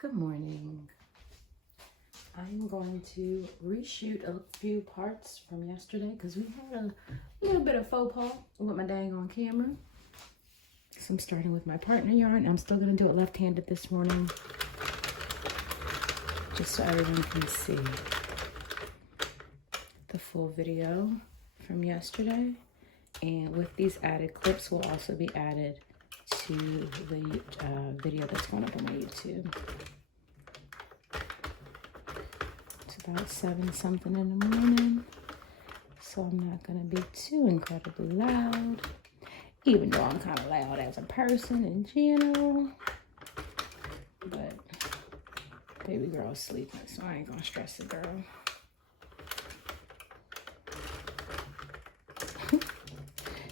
Good morning. I'm going to reshoot a few parts from yesterday because we had a little bit of faux pas with my dang on camera. So I'm starting with my partner yarn. I'm still going to do it left-handed this morning just so everyone can see the full video from yesterday. And with these added clips will also be added to the video that's going up on my YouTube. It's about 7 something in the morning, so I'm not going to be too incredibly loud, even though I'm kind of loud as a person in general. But baby girl's sleeping, so I ain't going to stress the girl.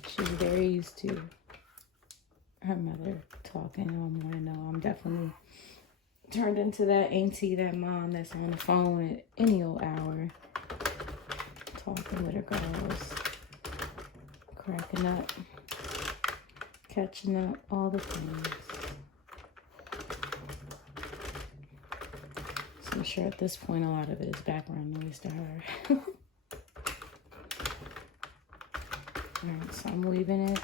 She's very used to her mother talking all morning. No, I'm definitely turned into that auntie, that mom that's on the phone at any old hour, talking with her girls, cracking up, catching up, all the things. So I'm sure at this point a lot of it is background noise to her. Alright, so I'm weaving it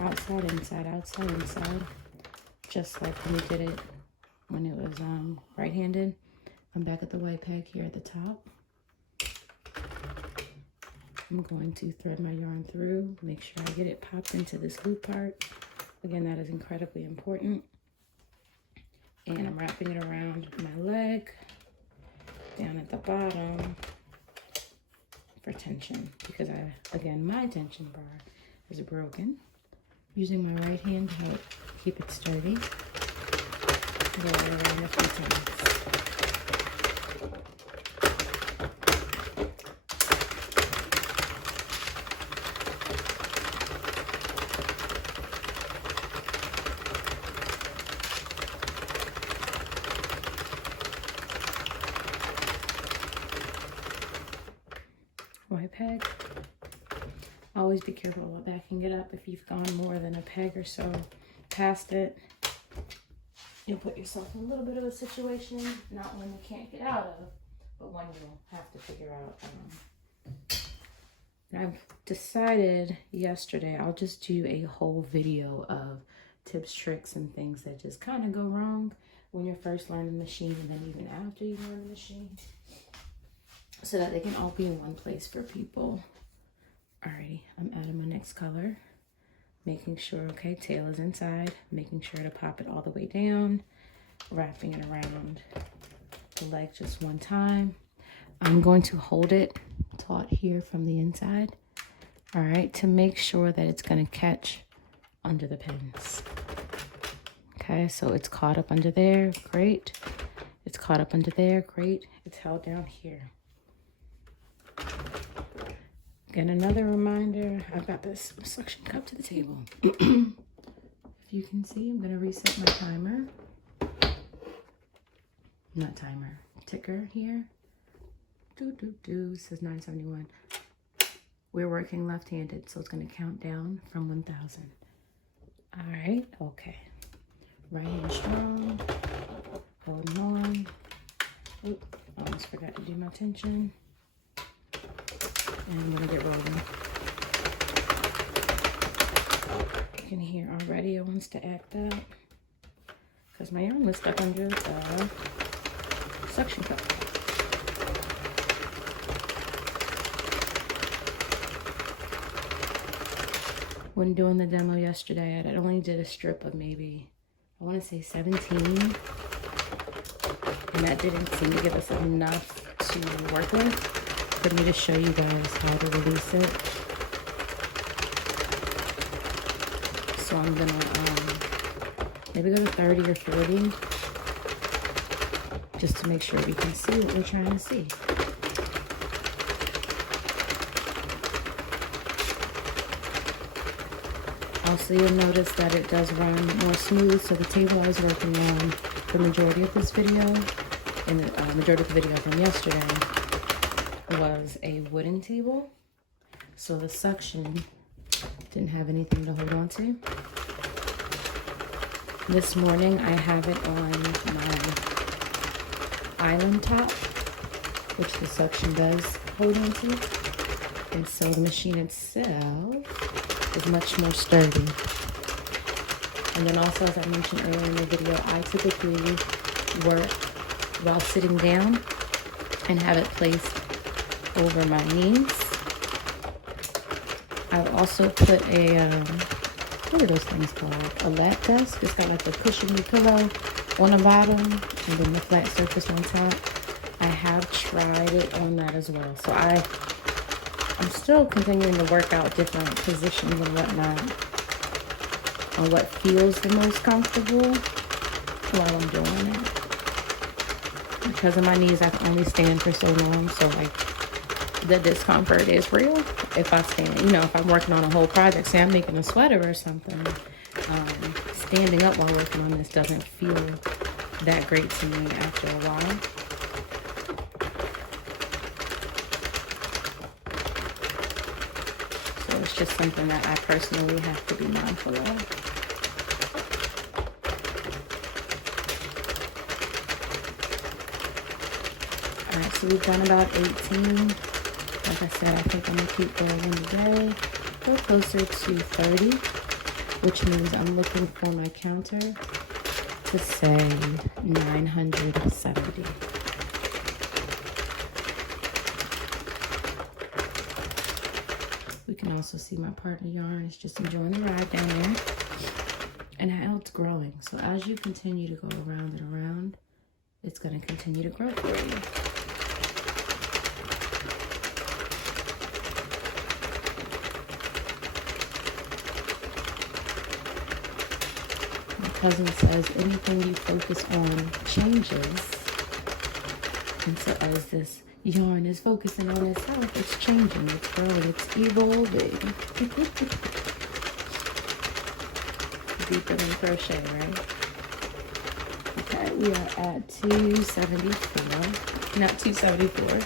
outside, inside, outside, inside, just like when we did it when it was right-handed. I'm back at the white peg here at the top. I'm going to thread my yarn through, make sure I get it popped into this loop part. Again, that is incredibly important. And I'm wrapping it around my leg, down at the bottom for tension, because again, my tension bar is broken. Using my right hand to help keep it sturdy. Go around a few times. White peg. Always be careful about backing it up. If you've gone more than a peg or so past it, you'll put yourself in a little bit of a situation, not one you can't get out of, but one you'll have to figure out. I've decided yesterday I'll just do a whole video of tips, tricks, and things that just kind of go wrong when you're first learning the machine, and then even after you learn the machine, so that they can all be in one place for people. Alrighty, I'm adding my next color, making sure, okay, tail is inside, making sure to pop it all the way down, wrapping it around the leg just one time. I'm going to hold it taut here from the inside, all right, to make sure that it's going to catch under the pins. Okay, so it's caught up under there, great. It's caught up under there, great. It's held down here. Again, another reminder, I've got this suction cup to the table. If you can see, I'm going to reset my timer. Not timer, ticker here. Says 971. We're working left-handed, so it's going to count down from 1,000. All right, okay. Right hand strong, holding on. Oop, almost forgot to do my tension. And I'm gonna get rolling. You can hear already it wants to act up because my yarn was stuck under the suction cup. When doing the demo yesterday, I only did a strip of maybe, I want to say 17, and that didn't seem to give us enough to work with for me to show you guys how to release it. So I'm gonna maybe go to 30 or 40 just to make sure we can see what we're trying to see. Also, you'll notice that it does run more smooth, so the table I was working on the majority of this video, and the majority of the video from yesterday, was a wooden table, so the suction didn't have anything to hold on to. This morning I have it on my nylon top, which the suction does hold onto. And so the machine itself is much more sturdy. And then also, as I mentioned earlier in the video, I typically work while sitting down and have it placed over my knees. I've also put a, what are those things called? A lap desk. It's got like a cushiony pillow on the bottom and then the flat surface on top. I have tried it on that as well. So I'm still continuing to work out different positions and whatnot on what feels the most comfortable while I'm doing it. Because of my knees, I can only stand for so long. So like the discomfort is real. If I stand, you know, if I'm working on a whole project, say I'm making a sweater or something, standing up while working on this doesn't feel that great to me after a while. So it's just something that I personally have to be mindful of. Alright, so we've done about 18. Like I said, I think I'm going to keep going in today. Go closer to 30, which means I'm looking for my counter to say 970. We can also see my partner yarn is just enjoying the ride down there and how it's growing. So as you continue to go around and around, it's going to continue to grow for you. My cousin says anything you focus on changes. And so as this yarn is focusing on itself, it's changing, it's growing, it's evolving. Deeper than crochet, right? Okay, we are at 274. Not 274,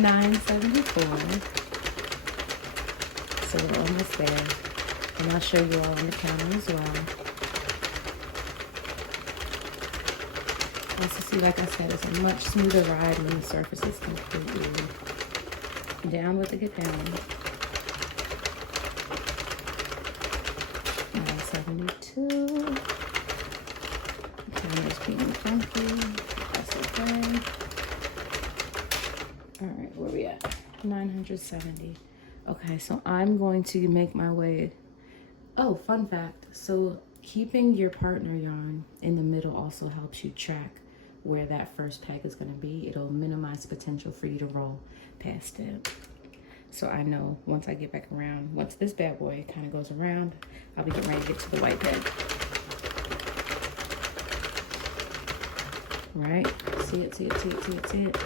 974. So we're almost there. And I'll show you all on the counter as well. Also see, like I said, it's a much smoother ride when the surface is completely down with the get down. 972. Camera's being funky. That's okay. Alright, where we at? 970. Okay, so I'm going to make my way. Oh, fun fact. So keeping your partner yarn in the middle also helps you track where that first peg is going to be. It'll minimize the potential for you to roll past it. So I know once I get back around, once this bad boy kind of goes around, I'll be getting ready to get to the white peg. Right? See it, see it, see it, see it, see it.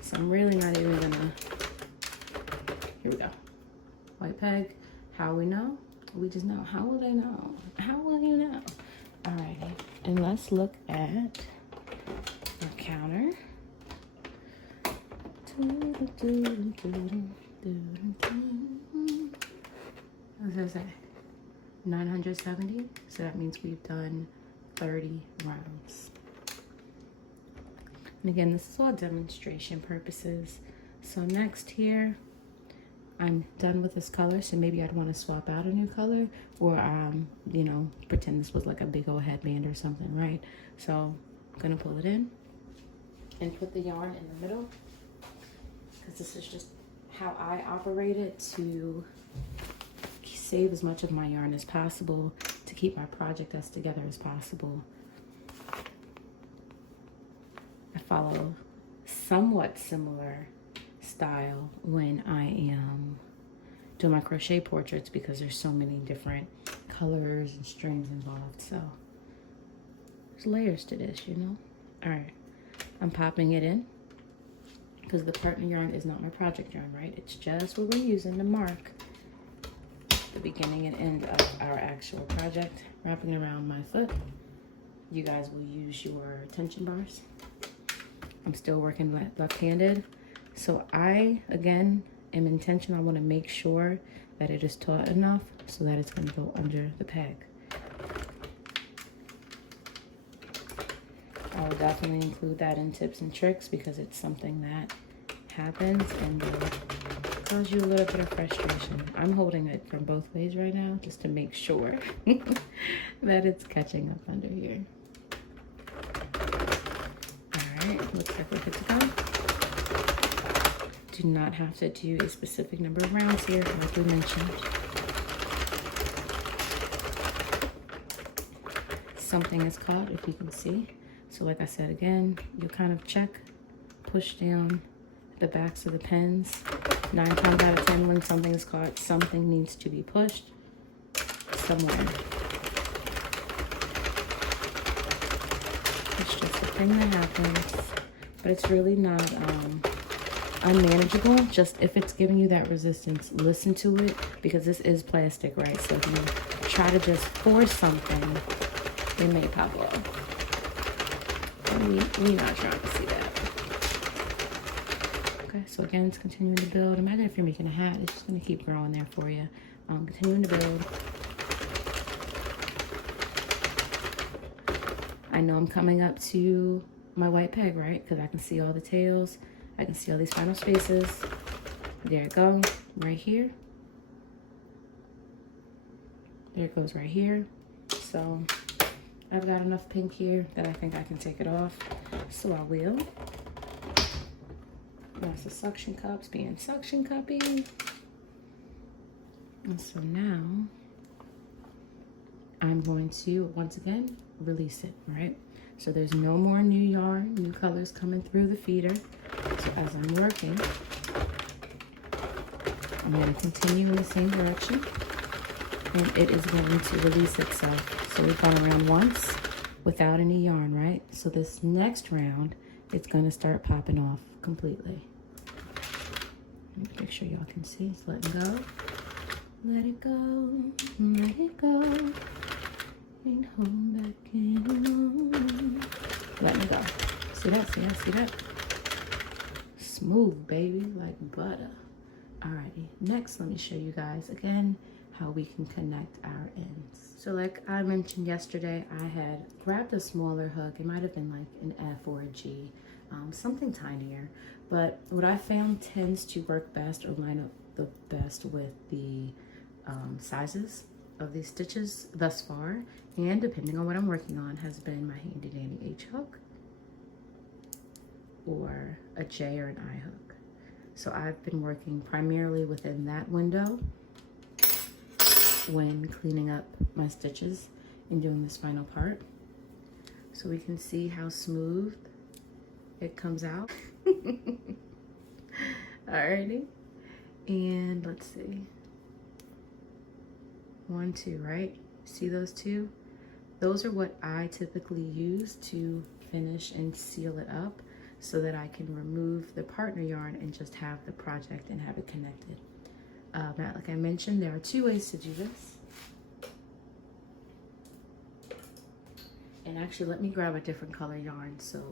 So I'm really not even gonna, here we go. White peg, how we know? We just know. How will they know? How will you know? Alrighty, and let's look at our counter. What does that say? 970. So that means we've done 30 rounds. And again, this is all demonstration purposes. So next here, I'm done with this color. So maybe I'd want to swap out a new color, or you know, pretend this was like a big old headband or something, right? So I'm gonna pull it in and put the yarn in the middle, because this is just how I operate it, to save as much of my yarn as possible, to keep my project as together as possible. I follow somewhat similar style when I am doing my crochet portraits, because there's so many different colors and strings involved. So there's layers to this, you know. All right, I'm popping it in, because the partner yarn is not my project yarn, right? It's just what we're using to mark the beginning and end of our actual project. Wrapping it around my foot. You guys will use your tension bars. I'm still working left-handed. So I, again, am intentional. I want to make sure that it is taut enough so that it's going to go under the peg. All I will definitely include that in tips and tricks because it's something that happens and will cause you a little bit of frustration. I'm holding it from both ways right now just to make sure that it's catching up under here. All right, looks like we're good to go. Do not have to do a specific number of rounds here, like we mentioned. Something is caught, if you can see. So like I said, again, you kind of check, push down the backs of the pens. 9 times out of 10, when something is caught, something needs to be pushed somewhere. It's just a thing that happens, but it's really not unmanageable. Just if it's giving you that resistance, listen to it, because this is plastic, right? So if you try to just force something, it may pop off. We're not trying to see that. Okay, so again, it's continuing to build. Imagine if you're making a hat, it's just gonna keep growing there for you. Continuing to build. I know I'm coming up to my white peg, right? Because I can see all the tails. I can see all these final spaces. There it goes, right here. There it goes right here. So I've got enough pink here that I think I can take it off. So I will. That's the suction cups being suction cupping. And so now I'm going to, once again, release it, right? So there's no more new yarn, new colors coming through the feeder. So as I'm working, I'm going to continue in the same direction, and it is going to release itself. So we've gone around once without any yarn, right? So this next round, it's going to start popping off completely. Make sure y'all can see. It's letting go. Let it go. Let it go. Ain't holding back anymore. Let me go. See that? See that? See that? Smooth, baby, like butter. Alrighty, next let me show you guys again how we can connect our ends. So like I mentioned yesterday, I had grabbed a smaller hook. It might have been like an F or a G, something tinier. But what I found tends to work best or line up the best with the sizes of these stitches thus far, and depending on what I'm working on, has been my handy dandy H hook or a J or an I hook. So I've been working primarily within that window when cleaning up my stitches and doing this final part. So we can see how smooth it comes out. Alrighty, and let's see. 1, 2, right? See those two? Those are what I typically use to finish and seal it up so that I can remove the partner yarn and just have the project and have it connected. Now, like I mentioned, there are 2 ways to do this. And actually, let me grab a different color yarn so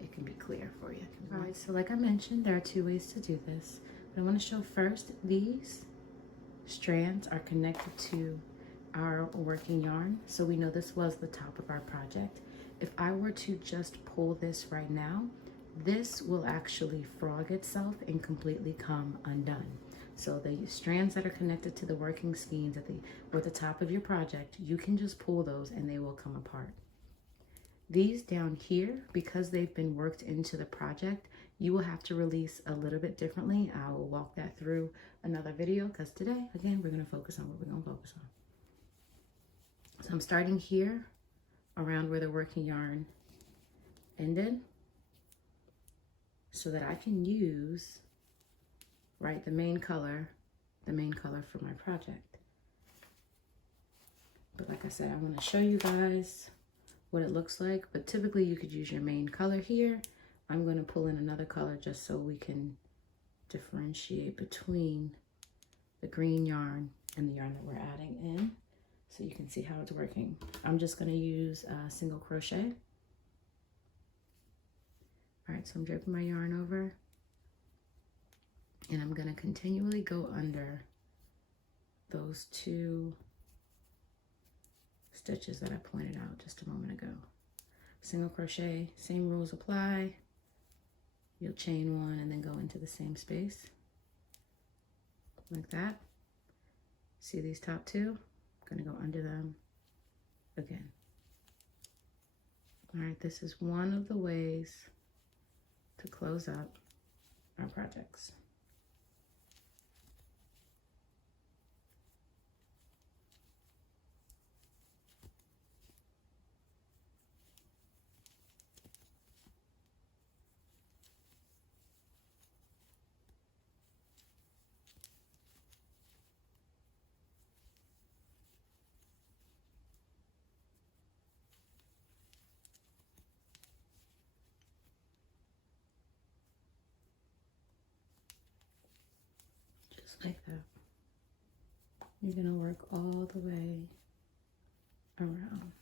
it can be clear for you. All right, so like I mentioned, there are 2 ways to do this. But I want to show first, these strands are connected to our working yarn. So we know this was the top of our project. If I were to just pull this right now, this will actually frog itself and completely come undone. So the strands that are connected to the working skeins at the top of your project, you can just pull those and they will come apart. These down here, because they've been worked into the project, you will have to release a little bit differently. I will walk that through another video because today, again, we're going to focus on what we're going to focus on. So I'm starting here around where the working yarn ended so that I can use, right, the main color for my project. But like I said, I want to show you guys what it looks like, but typically you could use your main color here. I'm going to pull in another color just so we can differentiate between the green yarn and the yarn that we're adding in, so you can see how it's working. I'm just going to use single crochet. All right, so I'm draping my yarn over, and I'm going to continually go under those 2 stitches that I pointed out just a moment ago. single crochet, same rules apply. You'll chain one and then go into the same space like that. See these top two? I'm gonna go under them again. All right, this is one of the ways to close up our projects. Just like that. You're gonna work all the way around.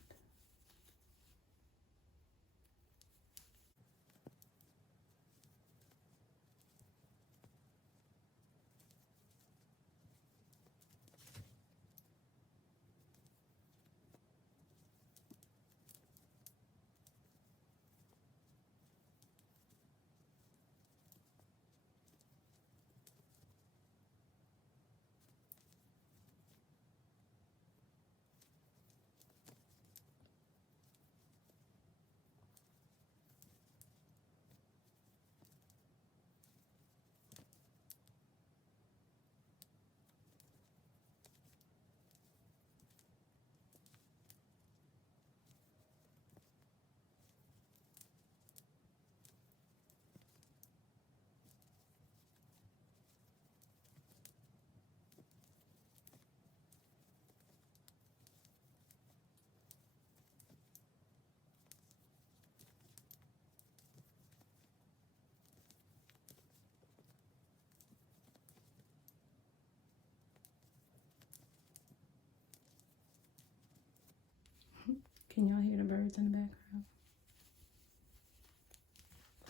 Can y'all hear the birds in the background?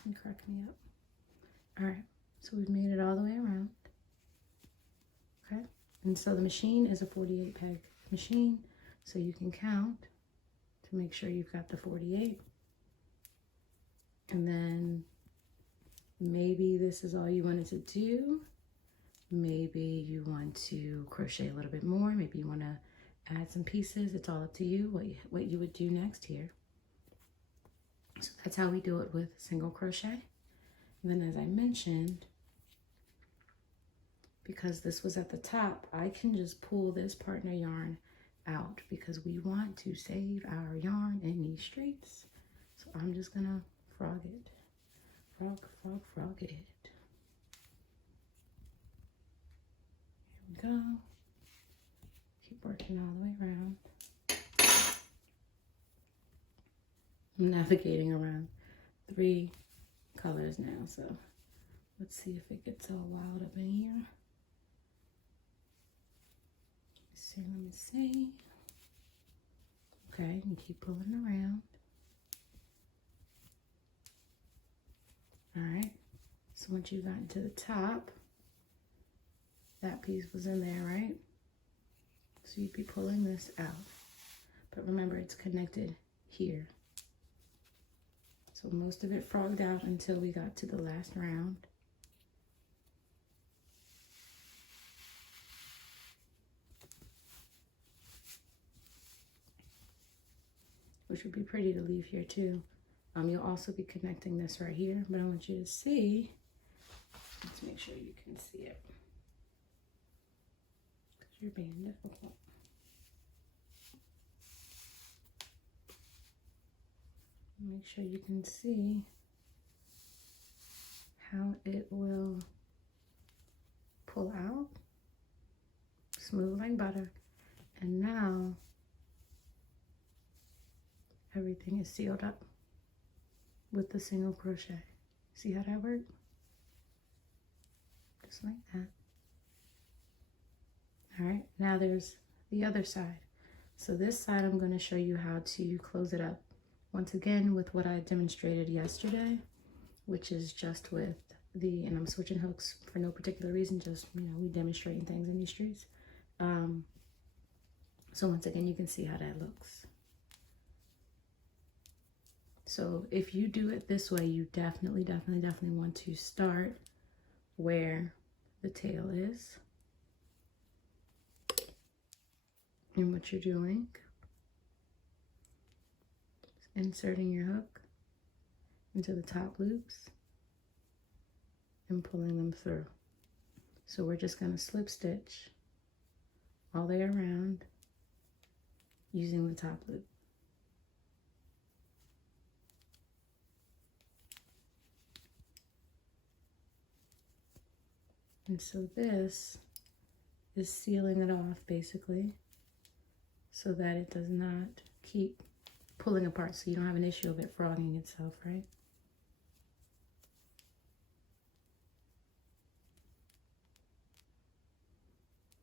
They crack me up. All right, so we've made it all the way around. Okay, and so the machine is a 48 peg machine, so you can count to make sure you've got the 48. And then maybe this is all you wanted to do. Maybe you want to crochet a little bit more. Maybe you want to add some pieces. It's all up to you what you would do next here. So that's how we do it with single crochet. And then, as I mentioned, because this was at the top, I can just pull this partner yarn out because we want to save our yarn in these streets. So I'm just gonna frog it. Frog, frog, frog it. Here we go. Keep working all the way around. I'm navigating around 3 colors now, so let's see if it gets all wild up in here. Let me see. Okay, and keep pulling around. All right, so once you got to the top, that piece was in there, right? So you'd be pulling this out. But remember, it's connected here. So most of it frogged out until we got to the last round. Which would be pretty to leave here too. You'll also be connecting this right here, but I want you to see, let's make sure you can see it. Because you're being difficult. Make sure you can see how it will pull out, smooth like butter. And now everything is sealed up with the single crochet. See how that worked? Just like that. All right, now there's the other side. So this side, I'm going to show you how to close it up. Once again, with what I demonstrated yesterday, which is just with the, and I'm switching hooks for no particular reason, just, you know, we demonstrating things in these streets. So once again, you can see how that looks. So if you do it this way, you definitely want to start where the tail is. And what you're doing is inserting your hook into the top loops and pulling them through. So we're just going to slip stitch all the way around using the top loop. And so this is sealing it off basically so that it does not keep pulling apart, so you don't have an issue of it frogging itself, right?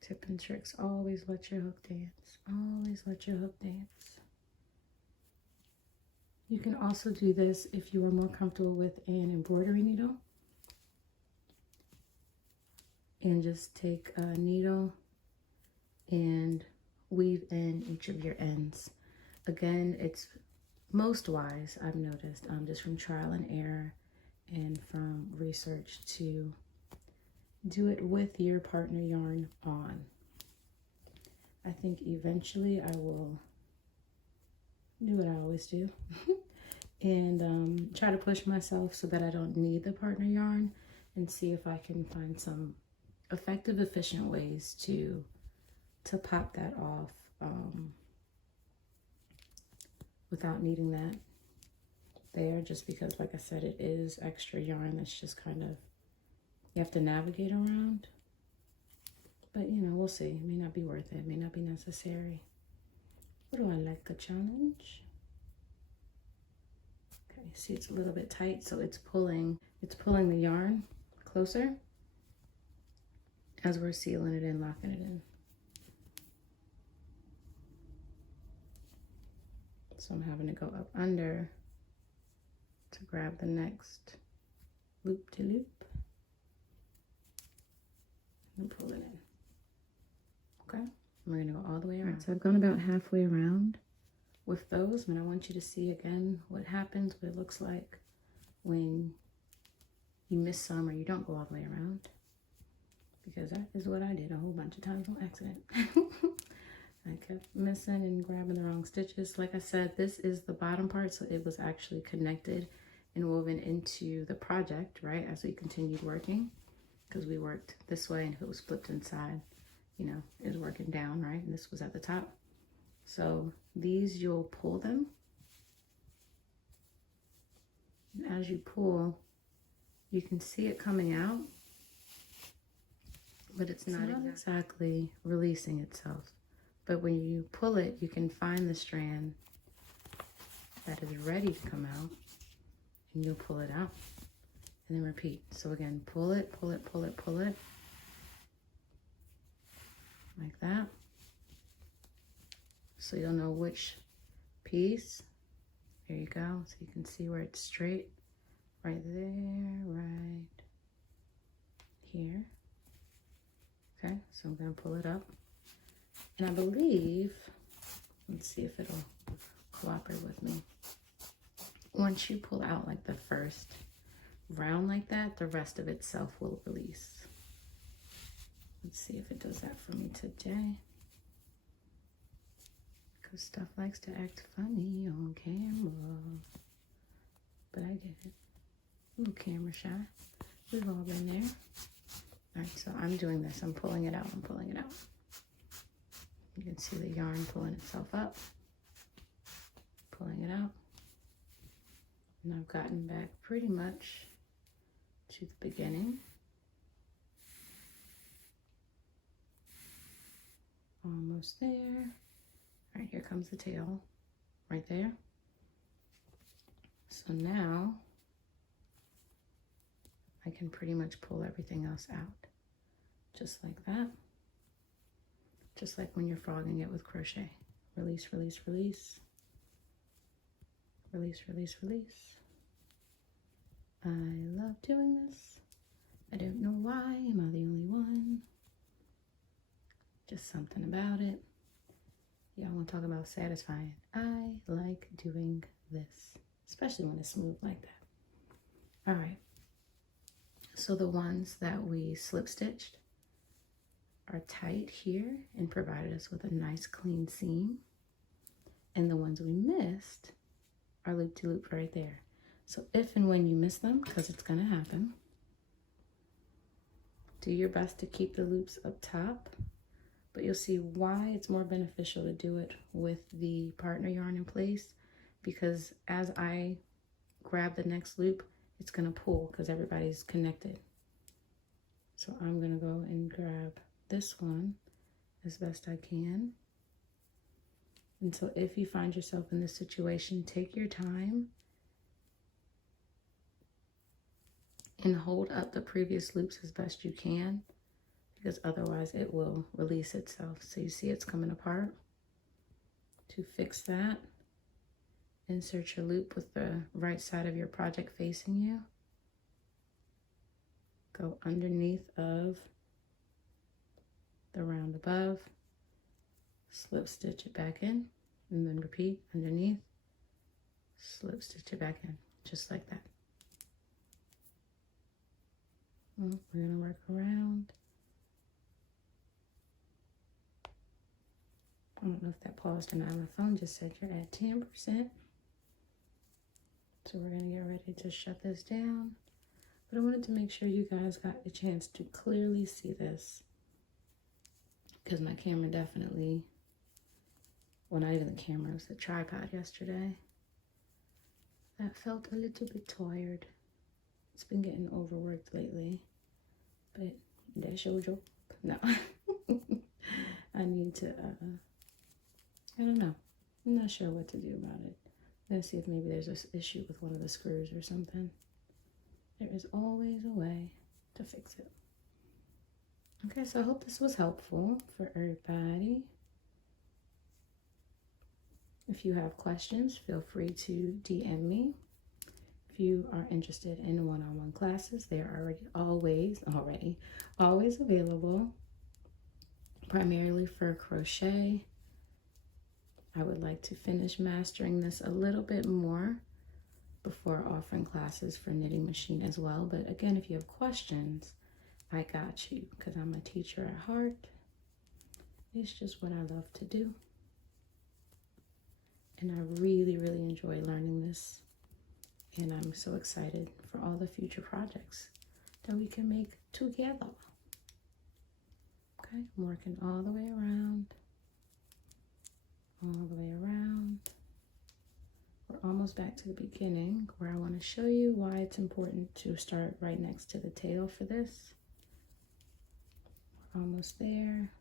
Tip and tricks, always let your hook dance. Always let your hook dance. You can also do this if you are more comfortable with an embroidery needle. And just take a needle and weave in each of your ends. Again, it's most wise, I've noticed, just from trial and error and from research, to do it with your partner yarn on. I think eventually I will do what I always do and try to push myself so that I don't need the partner yarn, and see if I can find some effective, efficient ways to pop that off without needing that there, just because, like I said, it is extra yarn that's just kind of, you have to navigate around. But, you know, we'll see. It may not be worth it. It may not be necessary. What do I like? A challenge? Okay, see, it's a little bit tight, so it's pulling the yarn closer as we're sealing it in, locking it in. So I'm having to go up under to grab the next loop to loop and pull it in. Okay, we're gonna go all the way around. Right, so I've gone about halfway around with those, and I want you to see again what happens, what it looks like when you miss some or you don't go all the way around, because that is what I did a whole bunch of times on accident. I kept missing and grabbing the wrong stitches. Like I said, this is the bottom part, so it was actually connected and woven into the project, right, as we continued working, because we worked this way, and if it was flipped inside, you know, it was working down, right, and this was at the top. So these, you'll pull them, and as you pull, you can see it coming out, but it's not exactly releasing itself. But when you pull it, you can find the strand that is ready to come out, and you'll pull it out and then repeat. So again, pull it, pull it, pull it, pull it, like that. So you'll know which piece. There you go. So you can see where it's straight. Right there, right here. Okay, so I'm gonna pull it up. And I believe, let's see if it'll cooperate with me. Once you pull out like the first round like that, the rest of itself will release. Let's see if it does that for me today. Because stuff likes to act funny on camera. But I get it. A little camera shy. We've all been there. All right, so I'm doing this. I'm pulling it out. I'm pulling it out. You can see the yarn pulling itself up. Pulling it out. And I've gotten back pretty much to the beginning. Almost there. All right, here comes the tail right there. So now I can pretty much pull everything else out, just like that. Just like when you're frogging it with crochet. Release, release, release. Release, release, release. I love doing this. I don't know why. Am I the only one? Just something about it. Y'all want to talk about satisfying. I like doing this. especially when it's smooth like that. All right, so the ones that we slip stitched are tight here and provided us with a nice clean seam. And the ones we missed are loop-to-loop right there. So if and when you miss them, because it's gonna happen, do your best to keep the loops up top, but you'll see why it's more beneficial to do it with the partner yarn in place, because as I grab the next loop, it's gonna pull because everybody's connected. So I'm gonna go and grab this one as best I can. And so if you find yourself in this situation, take your time and hold up the previous loops as best you can, because otherwise it will release itself. So you see it's coming apart. To fix that, insert your loop with the right side of your project facing you. Go underneath of the round above, slip stitch it back in, and then repeat underneath, slip stitch it back in, just like that. We're gonna work around. I don't know if that paused or not. My phone just said you're at 10%. So we're gonna get ready to shut this down. But I wanted to make sure you guys got a chance to clearly see this, because my camera definitely, well, not even the camera, it was the tripod yesterday. That felt a little bit tired. It's been getting overworked lately, but that's your job. No, I need to, I don't know. I'm not sure what to do about it. Let's see if maybe there's an issue with one of the screws or something. There is always a way to fix it. Okay, so I hope this was helpful for everybody. If you have questions, feel free to DM me. If you are interested in one-on-one classes, they are always available, primarily for crochet. I would like to finish mastering this a little bit more before offering classes for knitting machine as well. But again, if you have questions, I got you, because I'm a teacher at heart. It's just what I love to do. And I really, really enjoy learning this. And I'm so excited for all the future projects that we can make together. Okay, I'm working all the way around. All the way around. We're almost back to the beginning, where I want to show you why it's important to start right next to the tail for this. We're almost there.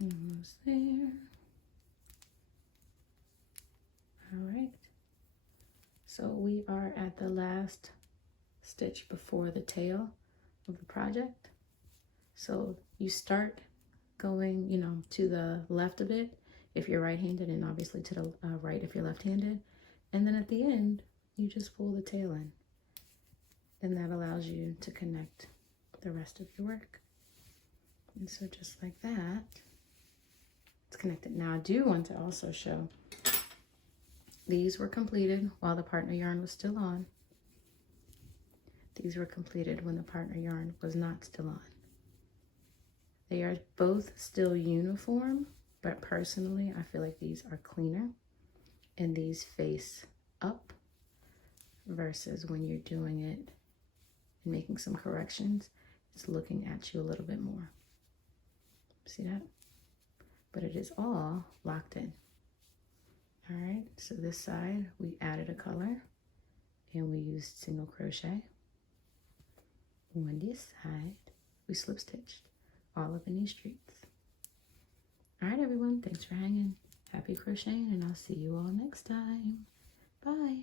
Almost there. All right. So we are at the last stitch before the tail of the project. So you start going, to the left of it if you're right-handed, and obviously to the right if you're left-handed. And then at the end, you just pull the tail in. And that allows you to connect the rest of your work. And so just like that, it's connected. Now I do want to also show, these were completed while the partner yarn was still on. These were completed when the partner yarn was not still on. They are both still uniform, but personally, I feel like these are cleaner and these face up versus when you're doing it and making some corrections, it's looking at you a little bit more. See that? But it is all locked in. All right, so this side, we added a color and we used single crochet. On this side, we slip stitched all up in these streets. All right, everyone, thanks for hanging. Happy crocheting, and I'll see you all next time. Bye.